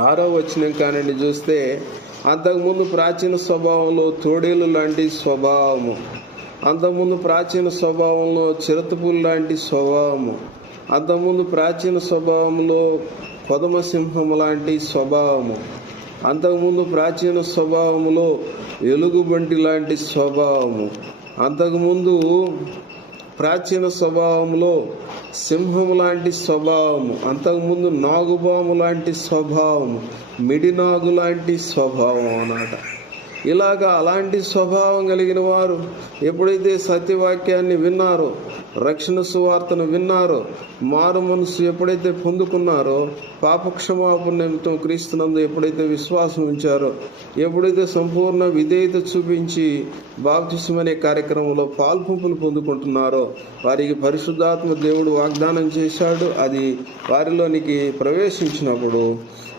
6వ వచనం కానండి చూస్తే, అంతకుముందు ప్రాచీన స్వభావంలో తోడేలు లాంటి స్వభావము, అంతకుముందు ప్రాచీన స్వభావంలో చిరుతపులు లాంటి స్వభావము, అంతకుముందు ప్రాచీన స్వభావంలో కొదమసింహం లాంటి స్వభావము, అంతకుముందు ప్రాచీన స్వభావములో ఎలుగుబంటి లాంటి స్వభావము, అంతకుముందు ప్రాచీన స్వభావంలో సింహం లాంటి స్వభావము, అంతకుముందు నాగుబాము లాంటి స్వభావము, మిడినాగు లాంటి స్వభావం అన్నమాట. ఇలాగా అలాంటి స్వభావం కలిగిన వారు ఎప్పుడైతే సత్యవాక్యాన్ని విన్నారో, రక్షణ సువార్తను విన్నారో, మారు మనసు ఎప్పుడైతే పొందుకున్నారో, పాపక్షమాపణ నిమిత్తం క్రీస్తునందు ఎప్పుడైతే విశ్వాసం ఉంచారో, ఎప్పుడైతే సంపూర్ణ విధేయత చూపించి బాప్తిస్మం అనే కార్యక్రమంలో పాల్పంపులు పొందుకుంటున్నారో, వారికి పరిశుద్ధాత్మ దేవుడు వాగ్దానం చేశాడు. అది వారిలోనికి ప్రవేశించినప్పుడు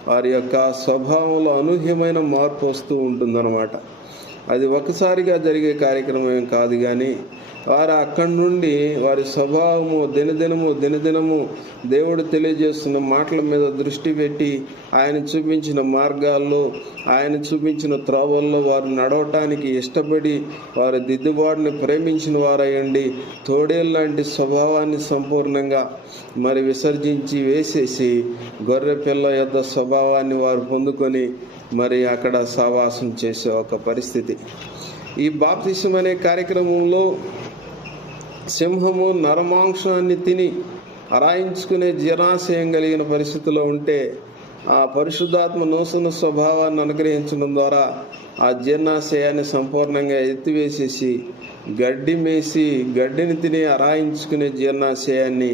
వారి యొక్క స్వభావంలో అనూహ్యమైన మార్పు వస్తూ ఉంటుందన్నమాట. అది ఒకసారిగా జరిగే కార్యక్రమం ఏం కాదు, కానీ వారు అక్కడి నుండి వారి స్వభావము దినదినము దేవుడు తెలియజేస్తున్న మాటల మీద దృష్టి పెట్టి, ఆయన చూపించిన మార్గాల్లో, ఆయన చూపించిన త్రోవల్లో వారు నడవటానికి ఇష్టపడి, వారి దిద్దుబాటుని ప్రేమించిన వారయ్యండి తోడేలు లాంటి స్వభావాన్ని సంపూర్ణంగా విసర్జించి వేసేసి గొర్రె పిల్ల యొద్ద స్వభావాన్ని వారు పొందుకొని అక్కడ సావాసం చేసే ఒక పరిస్థితి. ఈ బాప్తిస్మం అనే కార్యక్రమంలో సింహము నరమాంసాన్ని తిని అరాయించుకునే జీర్ణాశయం కలిగిన పరిస్థితిలో ఉంటే, ఆ పరిశుద్ధాత్మ నూతన స్వభావాన్ని అనుగ్రహించడం ద్వారా ఆ జీర్ణాశయాన్ని సంపూర్ణంగా ఎత్తివేసేసి గడ్డి మేసి గడ్డిని తిని అరాయించుకునే జీర్ణాశయాన్ని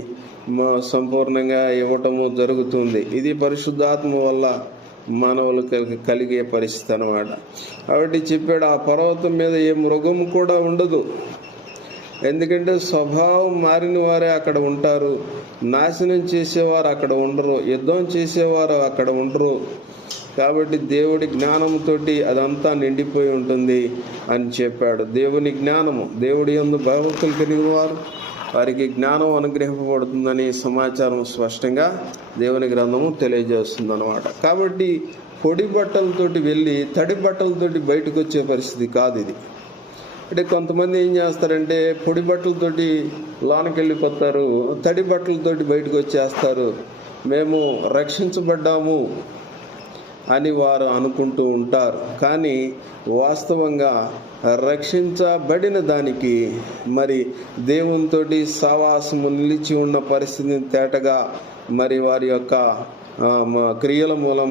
సంపూర్ణంగా ఇవ్వటము జరుగుతుంది. ఇది పరిశుద్ధాత్మ వల్ల మానవులకు కలిగే పరిస్థితి అన్నమాట. కాబట్టి చెప్పాడు, ఆ పర్వతం మీద ఏ మృగం కూడా ఉండదు. ఎందుకంటే స్వభావం మారిన వారే అక్కడ ఉంటారు, నాశనం చేసేవారు అక్కడ ఉండరు, యుద్ధం చేసేవారు అక్కడ ఉండరు. కాబట్టి దేవుడి జ్ఞానంతో అదంతా నిండిపోయి ఉంటుంది అని చెప్పాడు. దేవుని జ్ఞానము, దేవుడి యందు భయభక్తులు కలిగిన వారు వారికి జ్ఞానం అనుగ్రహింపబడుతుందని సమాచారం స్పష్టంగా దేవుని గ్రంథము తెలియజేస్తుంది అన్నమాట. కాబట్టి పొడి బట్టలతోటి వెళ్ళి తడి బట్టలతోటి బయటకు వచ్చే పరిస్థితి కాదు ఇది. అంటే కొంతమంది ఏం చేస్తారంటే పొడి బట్టలతోటి లోనకి వెళ్ళిపోతారు, తడి బట్టలతోటి బయటకు వచ్చేస్తారు. మేము రక్షించబడ్డాము అని వారు అనుకుంటూ ఉంటారు. కానీ వాస్తవంగా రక్షించబడిన దానికి దేవునితో సావాసము నిలిచి ఉన్న పరిస్థితిని తేటగా వారి యొక్క క్రియల మూలం